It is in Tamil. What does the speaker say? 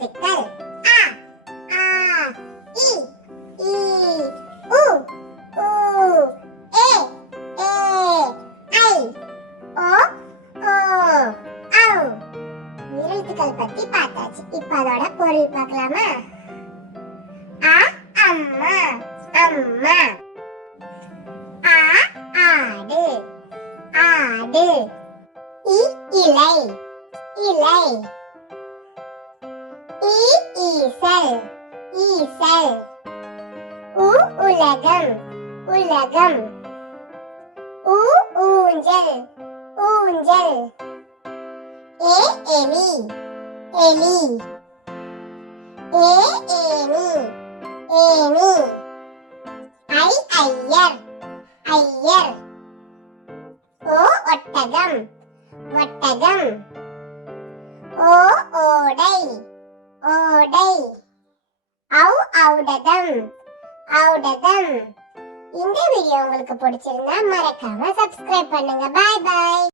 எழுத்துக்கள் அ ஆ இ ஈ உ ஊ ஏ ஏ ஐ ஓ ஓ ஔ எழுத்துக்கள் பத்தி பார்த்தாச்சு. இப்போ அதோட பொருள் பார்க்கலாமா? அ அம்மா அம்மா. ஆ ஆடு ஆடு. இ இலை இலை. ஈசல் ஈசல் உ உலகம் உலகம். ஊ ஊஞ்சல் ஊஞ்சல். ஏ எலி எலி. ஏ ஏனி ஏனி ஐ ஐயர் ஐயர். ஓ ஒட்டகம் ஒட்டகம். ஓ ஓடை. ஓடை ஔ அவுடதம் ஔடதம். இந்த வீடியோ உங்களுக்கு பிடிச்சிருந்தா மறக்காம சப்ஸ்கிரைப் பண்ணுங்க. பாய் பாய்